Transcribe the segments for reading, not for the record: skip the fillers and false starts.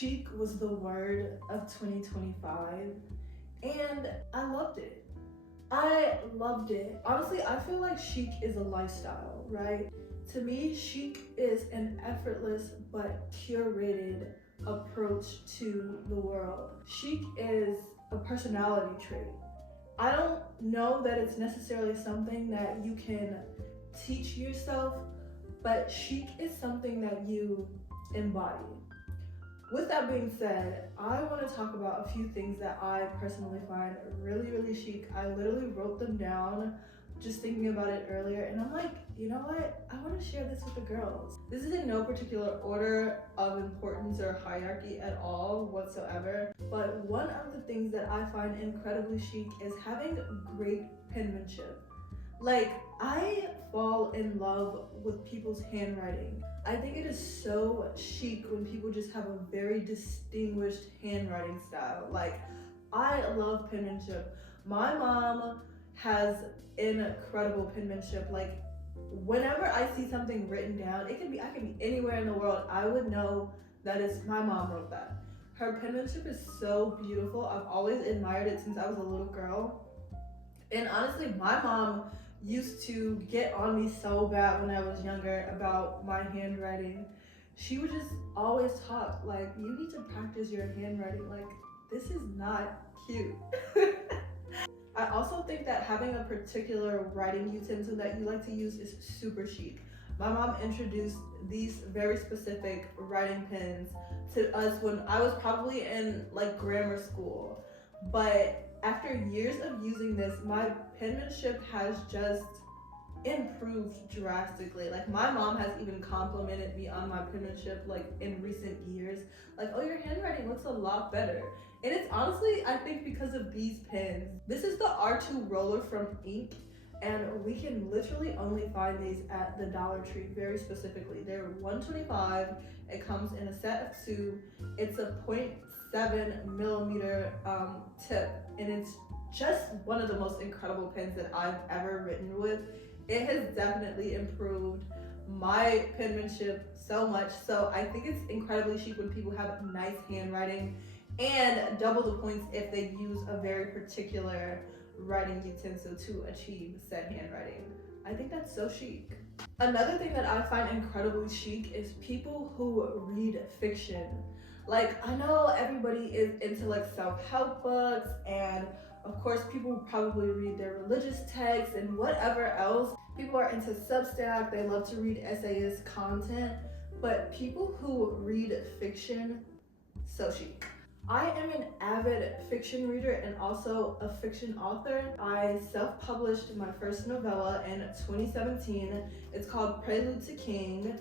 Chic was the word of 2025, and I loved it. I loved it. Honestly, I feel like chic is a lifestyle, right? To me, chic is an effortless but curated approach to the world. Chic is a personality trait. I don't know that it's necessarily something that you can teach yourself, but chic is something that you embody. With that being said, I want to talk about a few things that I personally find really, really chic. I literally wrote them down just thinking about it earlier, and I'm like, you know what? I want to share this with the girls. This is in no particular order of importance or hierarchy at all whatsoever, but one of the things that I find incredibly chic is having great penmanship. Like, I fall in love with people's handwriting. I think it is so chic when people just have a very distinguished handwriting style. Like, I love penmanship. My mom has incredible penmanship. Like, whenever I see something written down, I can be anywhere in the world, I would know that it's my mom wrote that. Her penmanship is so beautiful. I've always admired it since I was a little girl. And honestly, my mom used to get on me so bad when I was younger about my handwriting. She would just always talk like, you need to practice your handwriting. Like, this is not cute. I also think that having a particular writing utensil that you like to use is super chic. My mom introduced these very specific writing pens to us when I was probably in like grammar school. But after years of using this, my penmanship has just improved drastically. Like, my mom has even complimented me on my penmanship like in recent years. Like, oh, your handwriting looks a lot better. And it's honestly, I think, because of these pens. This is the R2 roller from Ink, and we can literally only find these at the Dollar Tree very specifically. They're $125. It comes in a set of 2. It's a 0.7 millimeter tip, and it's just one of the most incredible pens that I've ever written with. It has definitely improved my penmanship so much. So I think it's incredibly chic when people have nice handwriting, and double the points if they use a very particular writing utensil to achieve said handwriting. I think that's so chic. Another thing that I find incredibly chic is people who read fiction. Like, I know everybody is into like self-help books, and of course people probably read their religious texts and whatever else. People are into Substack, they love to read essayist content, but people who read fiction, so chic. I am an avid fiction reader and also a fiction author. I self-published my first novella in 2017. It's called Prelude to King.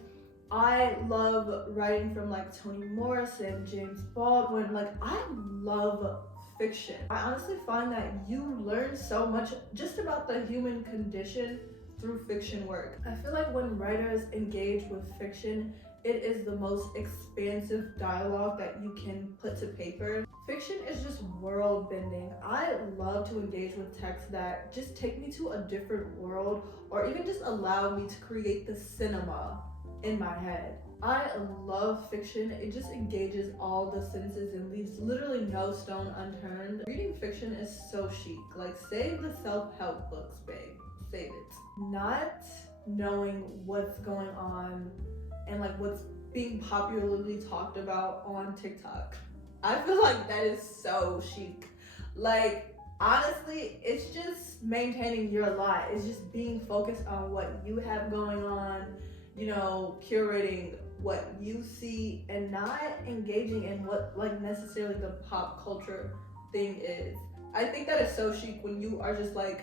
I love writing from like Toni Morrison, James Baldwin. Like, I love fiction. I honestly find that you learn so much just about the human condition through fiction work. I feel like when writers engage with fiction, it is the most expansive dialogue that you can put to paper. Fiction is just world bending. I love to engage with texts that just take me to a different world, or even just allow me to create the cinema in my head. I love fiction. It just engages all the senses and leaves literally no stone unturned. Reading fiction is so chic. Like, save the self-help books, babe. Save it. Not knowing what's going on and like what's being popularly talked about on TikTok, I feel like that is so chic. Like, honestly, it's just maintaining your life. It's just being focused on what you have going on, you know, curating what you see and not engaging in what like necessarily the pop culture thing is. I think that is so chic when you are just like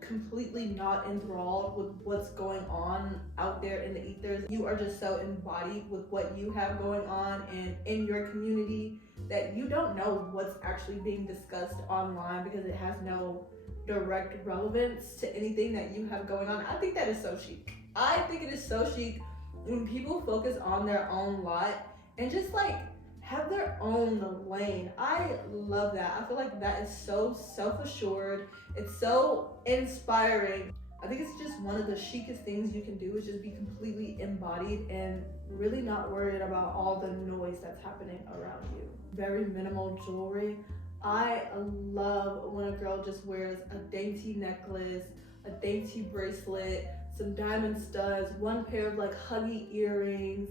completely not enthralled with what's going on out there in the ethers. You are just so embodied with what you have going on and in your community that you don't know what's actually being discussed online because it has no direct relevance to anything that you have going on. I think that is so chic. I think it is so chic when people focus on their own lot and just like have their own lane. I love that. I feel like that is so self-assured. It's so inspiring. I think it's just one of the chicest things you can do is just be completely embodied and really not worried about all the noise that's happening around you. Very minimal jewelry. I love when a girl just wears a dainty necklace, a dainty bracelet, some diamond studs, one pair of like huggy earrings.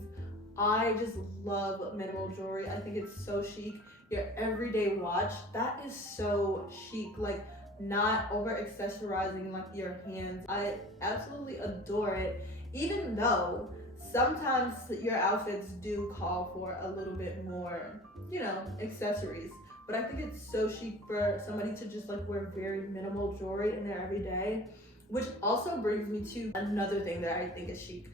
I just love minimal jewelry. I think it's so chic. Your everyday watch, that is so chic. Like, not over accessorizing like your hands. I absolutely adore it, even though sometimes your outfits do call for a little bit more, accessories. But I think it's so chic for somebody to just like wear very minimal jewelry in their everyday, which also brings me to another thing that I think is chic.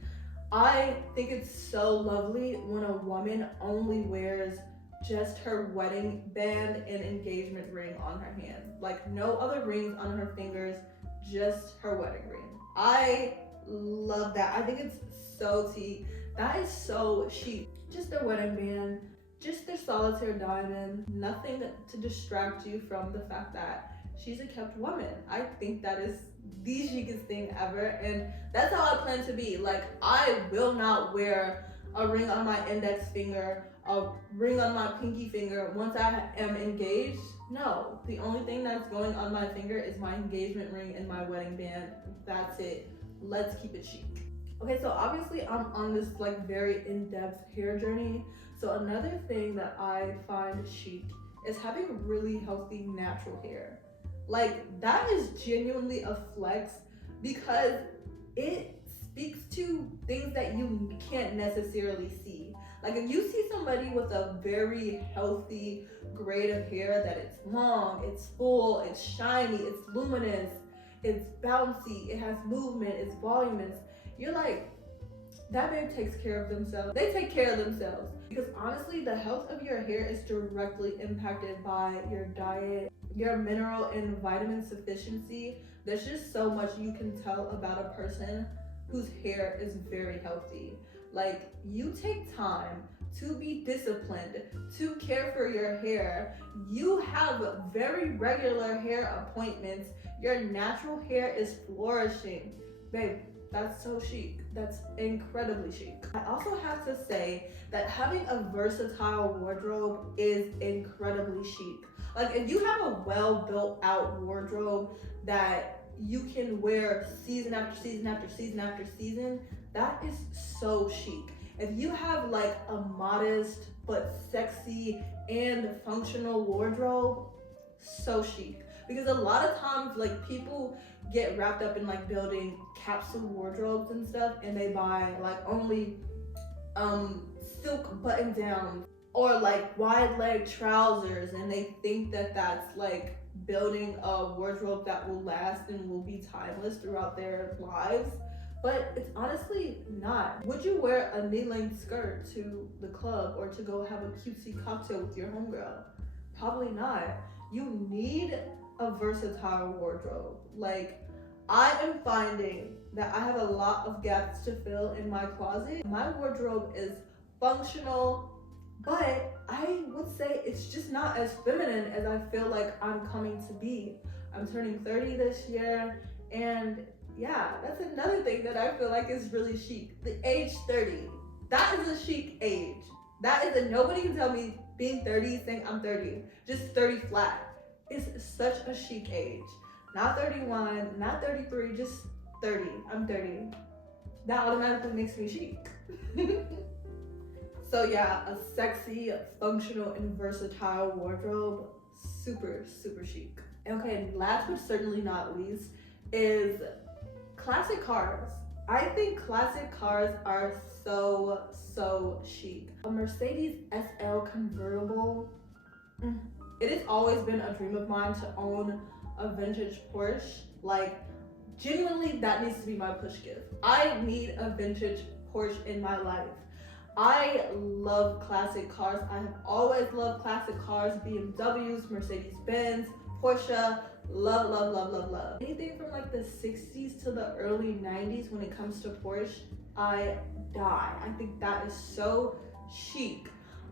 I think it's so lovely when a woman only wears just her wedding band and engagement ring on her hand. Like, no other rings on her fingers, just her wedding ring. I love that. I think it's so tea. That is so chic. Just their wedding band, just their solitaire diamond, nothing to distract you from the fact that she's a kept woman. I think that is the chicest thing ever, and that's how I plan to be. Like, I will not wear a ring on my index finger, a ring on my pinky finger once I am engaged. No, the only thing that's going on my finger is my engagement ring and my wedding band. That's it. Let's keep it chic. Okay, so obviously I'm on this like very in-depth hair journey. So another thing that I find chic is having really healthy natural hair. Like, that is genuinely a flex because it speaks to things that you can't necessarily see. Like, if you see somebody with a very healthy grade of hair, that it's long, it's full, it's shiny, it's luminous, it's bouncy, it has movement, it's voluminous, you're like, that babe takes care of themselves. They take care of themselves. Because honestly, the health of your hair is directly impacted by your diet, your mineral and vitamin sufficiency. There's just so much you can tell about a person whose hair is very healthy. Like, you take time to be disciplined, to care for your hair. You have very regular hair appointments. Your natural hair is flourishing. Babe, that's so chic. That's incredibly chic. I also have to say that having a versatile wardrobe is incredibly chic. Like, if you have a well built out wardrobe that you can wear season after season after season after season, that is so chic. If you have like a modest but sexy and functional wardrobe, so chic. Because a lot of times, like, people get wrapped up in like building capsule wardrobes and stuff, and they buy like only silk button downs or like wide leg trousers, and they think that that's like building a wardrobe that will last and will be timeless throughout their lives. But it's honestly not. Would you wear a knee-length skirt to the club or to go have a cutesy cocktail with your homegirl? Probably not. You need a versatile wardrobe. Like, I am finding that I have a lot of gaps to fill in my closet. My wardrobe is functional, but I would say it's just not as feminine as I feel like I'm coming to be. I'm turning 30 this year, and yeah, that's another thing that I feel like is really chic. The age 30. That is a chic age. That is nobody can tell me being 30 saying I'm 30. Just 30 flat. It's such a chic age. Not 31, not 33, just 30. I'm 30. That automatically makes me chic. So yeah, a sexy, functional, and versatile wardrobe, super, super chic. Okay, last but certainly not least is classic cars. I think classic cars are so chic. A Mercedes SL convertible. It has always been a dream of mine to own a vintage Porsche. Like, genuinely, that needs to be my push gift. I need a vintage Porsche in my life. I love classic cars. I have always loved classic cars. BMWs, Mercedes-Benz, Porsche. Love, love, love, love, love. Anything from like the 60s to the early 90s when it comes to Porsche, I die. I think that is so chic.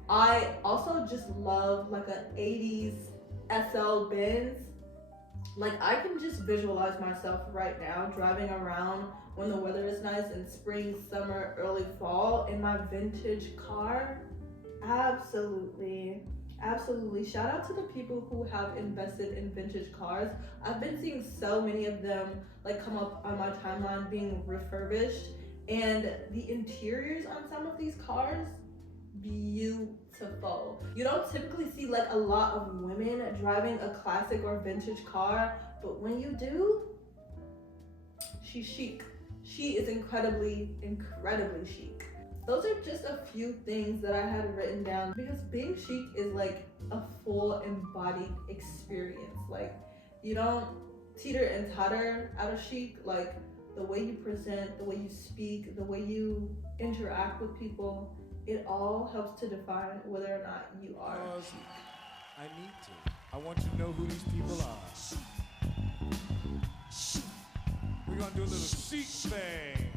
I also just love like an 80s SL Benz. Like, I can just visualize myself right now driving around when the weather is nice in spring, summer, early fall in my vintage car. Absolutely. Absolutely. Shout out to the people who have invested in vintage cars. I've been seeing so many of them like come up on my timeline being refurbished, and the interiors on some of these cars, beautiful. You don't typically see like a lot of women driving a classic or vintage car, but when you do, she's chic. She is incredibly, incredibly chic. Those are just a few things that I had written down because being chic is like a full embodied experience. Like, you don't teeter and totter out of chic. Like, the way you present, the way you speak, the way you interact with people, it all helps to define whether or not you are chic. I need to. I want you to know who these people are. We're gonna do a little chic thing.